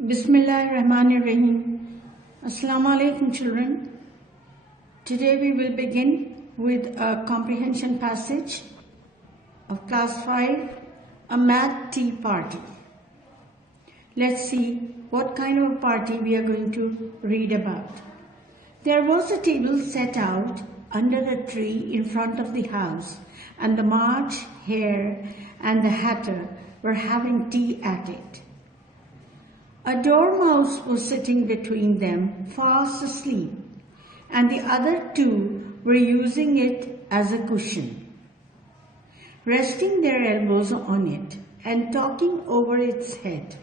Bismillahirrahmanirrahim. Assalamu alaikum, children. Today we will begin with a comprehension passage of class 5, a math tea party. Let's see what kind of a party we are going to read about. There was a table set out under a tree in front of the house, and the March Hare and the Hatter were having tea at it. A dormouse was sitting between them, fast asleep, and the other two were using it as a cushion, resting their elbows on it and talking over its head.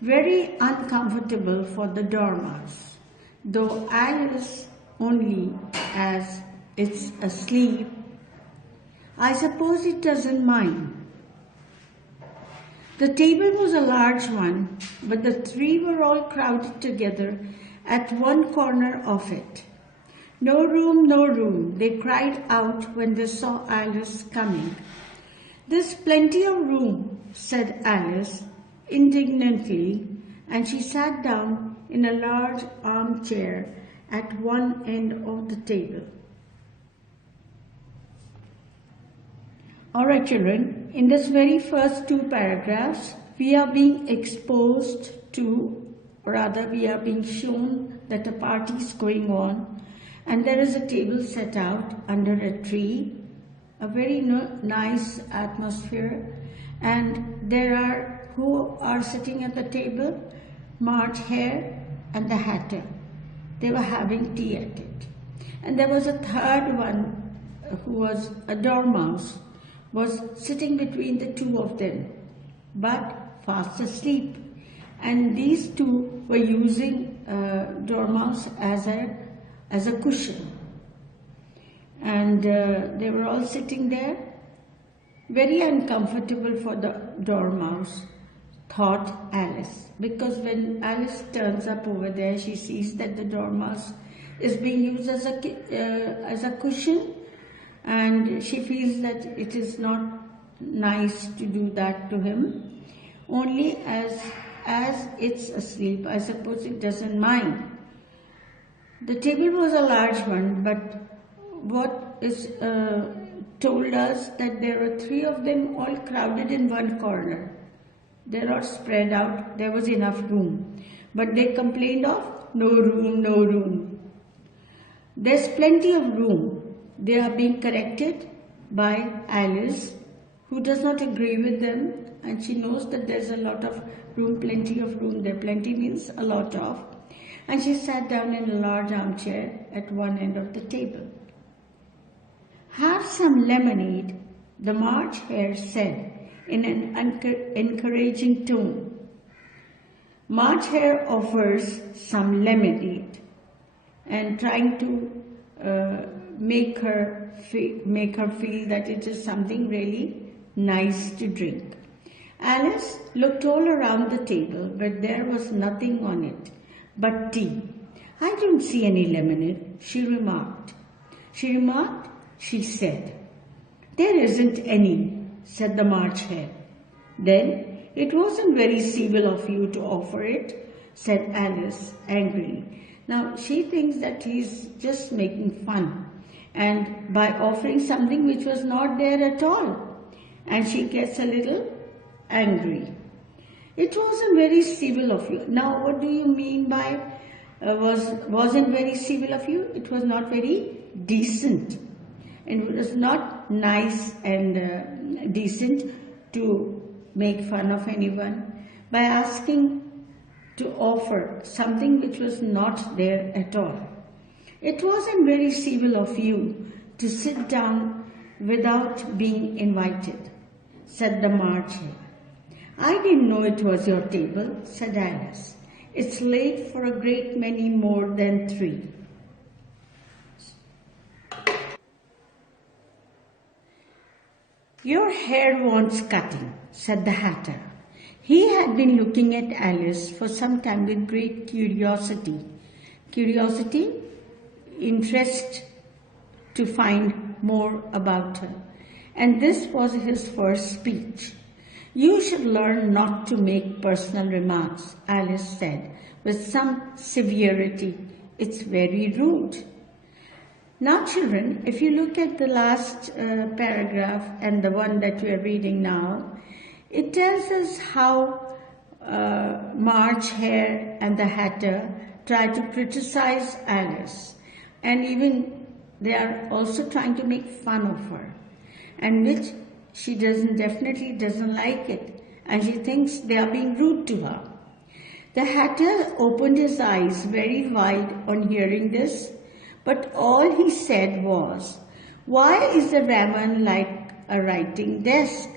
Very uncomfortable for the dormouse, though Alice only as it's asleep. I suppose it doesn't mind. The table was a large one, but the three were all crowded together at one corner of it. No room, no room, they cried out when they saw Alice coming. There's plenty of room, said Alice indignantly, and she sat down in a large armchair at one end of the table. All right, children, in this very first two paragraphs, we are being exposed to, or rather we are being shown that a party is going on and there is a table set out under a tree, a very nice atmosphere, and there are who are sitting at the table? March Hare and the Hatter. They were having tea at it. And there was a third one who was a dormouse, was sitting between the two of them, but fast asleep. And these two were using dormouse as a cushion. And they were all sitting there, very uncomfortable for the dormouse, thought Alice. Because when Alice turns up over there, she sees that the dormouse is being used as a cushion, and she feels that it is not nice to do that to him. Only as it's asleep, I suppose it doesn't mind. The table was a large one, but what is told us that there were three of them all crowded in one corner. They are all spread out, there was enough room. But they complained of no room, no room. There's plenty of room. They are being corrected by Alice, who does not agree with them, and she knows that there's a lot of room, plenty of room there. Plenty means a lot of. And she sat down in a large armchair at one end of the table. Have some lemonade, the March Hare said in an encouraging tone. March Hare offers some lemonade and trying to make her feel that it is something really nice to drink. Alice looked all around the table, but there was nothing on it but tea. I don't see any lemonade, she remarked. She said. There isn't any, said the March Hare. Then it wasn't very civil of you to offer it, said Alice angrily. Now she thinks that he's just making fun, and by offering something which was not there at all, and she gets a little angry. It wasn't very civil of you. Now what do you mean by wasn't very civil of you? It was not very decent, and it was not nice and decent to make fun of anyone by asking to offer something which was not there at all. It wasn't very civil of you to sit down without being invited, said the March Hare. I didn't know it was your table, said Alice. It's late for a great many more than three. Your hair wants cutting, said the Hatter. He had been looking at Alice for some time with great curiosity. Curiosity, interest to find more about her. And this was his first speech. You should learn not to make personal remarks, Alice said with some severity. It's very rude. Now, children, if you look at the last paragraph and the one that we are reading now, it tells us how March Hare and the Hatter try to criticize Alice, and even they are also trying to make fun of her, and which she definitely doesn't like it, and she thinks they are being rude to her. The Hatter opened his eyes very wide on hearing this, but all he said was, "Why is the raven like a writing desk?"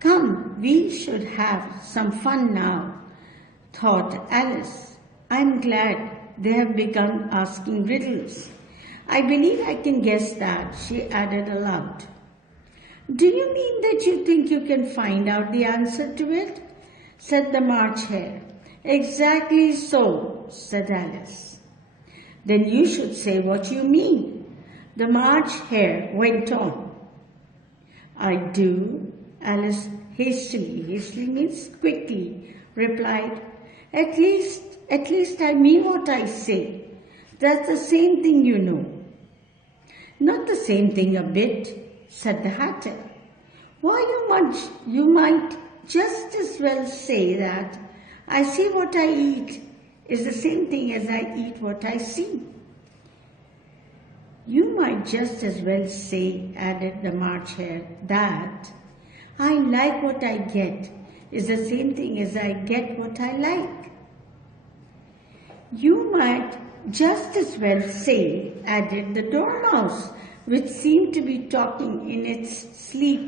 "Come, we should have some fun now," thought Alice. "I'm glad they have begun asking riddles. I believe I can guess that," she added aloud. "Do you mean that you think you can find out the answer to it?" said the March Hare. "Exactly so," said Alice. "Then you should say what you mean," the March Hare went on. "I do," Alice hastily means quickly, replied. At least I mean what I say. That's the same thing, you know." "Not the same thing a bit," said the Hatter. "Why, you might just as well say that I see what I eat is the same thing as I eat what I see." "You might just as well say," added the March Hare, "that I like what I get is the same thing as I get what I like." "You might just as well say," added the Dormouse, which seemed to be talking in its sleep,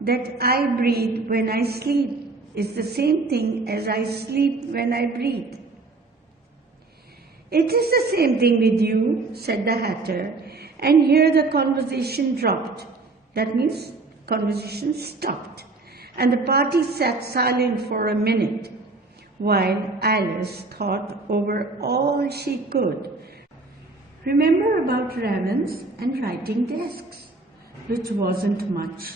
"that I breathe when I sleep is the same thing as I sleep when I breathe." "It is the same thing with you," said the Hatter, and here the conversation dropped. That means conversation stopped, and the party sat silent for a minute, while Alice thought over all she could. Remember about ravens and writing desks, which wasn't much.